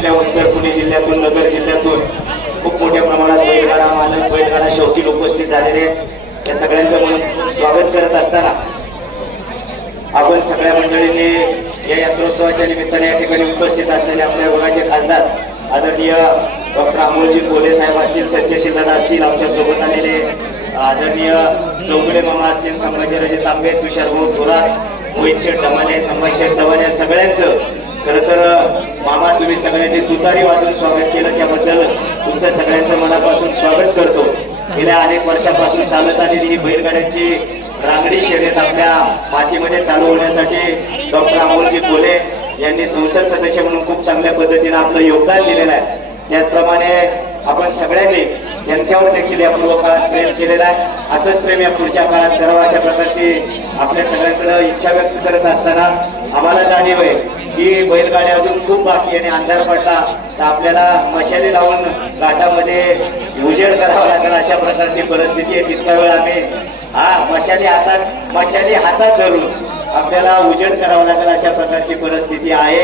आपल्या उत्तर पुणे जिल्ह्यातून नगर जिल्ह्यातून खूप मोठ्या प्रमाणात बैलगाडा मालक बैलगाडा शौकीन उपस्थित झालेले आहेत. या सगळ्यांचं म्हणून स्वागत करत असताना आपण सगळ्या मंडळींनी या यात्रोत्सवाच्या निमित्ताने या ठिकाणी उपस्थित असलेले आपल्या गुणाचे खासदार आदरणीय डॉक्टर अमोलजी कोले साहेब असतील सत्यशील दादा असतील आमच्यासोबत आलेले आदरणीय चौगुले मामा असतील संभाजीराजे तांबे तुषार भाऊ थोरात मोहित शेठ धमाने संभाजी शेठ चव्हाण या सगळ्यांचं तुम्ही सगळ्यांनी तुतारी वाजून स्वागत केलं. त्याबद्दल तुमचं सगळ्यांचं मनापासून स्वागत करतो. गेल्या अनेक वर्षापासून चालत आलेली ही बैलगाड्यांची रांगडी शर्यत आपल्या मातीमध्ये चालू होण्यासाठी डॉक्टर अमोलजी कोले यांनी संसद सदस्य म्हणून खूप चांगल्या पद्धतीने आपलं योगदान दिलेलं आहे. त्याचप्रमाणे आपण सगळ्यांनी त्यांच्यावर देखील या पूर्व काळात प्रेम केलेला आहे. असंच प्रेम या पुढच्या काळात सर्व अशा प्रकारची आपल्या सगळ्यांकडे इच्छा व्यक्त करत असताना आम्हाला जाणीव आहे की बैलगाडी अजून खूप बाकी आणि अंधार पडला तर आपल्याला मशाली लावून घाटामध्ये उजेड करावा लागेल अशा प्रकारची परिस्थिती आहे तितका वेळ आम्ही. हा मशाली हातात मशाली हातात धरून आपल्याला उजेड करावा लागेल अशा प्रकारची परिस्थिती आहे.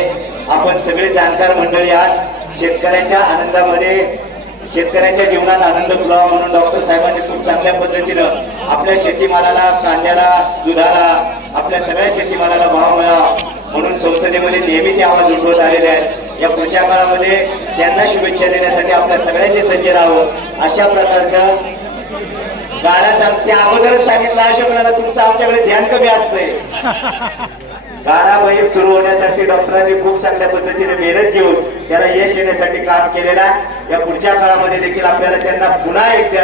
आपण सगळे जाणकार मंडळी आहात. शेतकऱ्यांच्या आनंदामध्ये शेतकऱ्यांच्या जीवनात आनंद मिळावा म्हणून डॉक्टर साहेबांनी खूप चांगल्या पद्धतीनं आपल्या शेतीमालाला कांद्याला दुधाला आपल्या सगळ्या शेतीमालाला भाव मिळावा म्हणून संसदेमध्ये नेहमी ते आवाज उठवत आलेले आहेत. या पुढच्या काळामध्ये त्यांना शुभेच्छा देण्यासाठी आपल्या सगळ्यांनी सज्ज राहावं अशा प्रकारचं गाण्याचा ते अगोदरच सांगितलं अशा वेळेला तुमचं आमच्याकडे ध्यान कमी असतंय. गाडा बैल सुरू होण्यासाठी डॉक्टरांनी खूप चांगल्या पद्धतीने मेहनत घेऊन त्याला यश येण्यासाठी काम केलेलं आहे. या पुढच्या काळामध्ये देखील आपल्याला त्यांना पुन्हा एकदा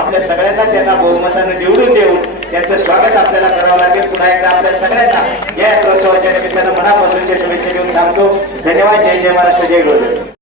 आपल्या सगळ्यांना त्यांना बहुमतानं निवडून देऊन त्यांचं स्वागत आपल्याला करावं लागेल. पुन्हा एकदा आपल्या सगळ्यांना या यात्रोत्सवाच्या निमित्तानं मनापासूनच्या शुभेच्छा देऊन थांबतो. धन्यवाद. जय जय महाराष्ट्र. जय गुरुदेव.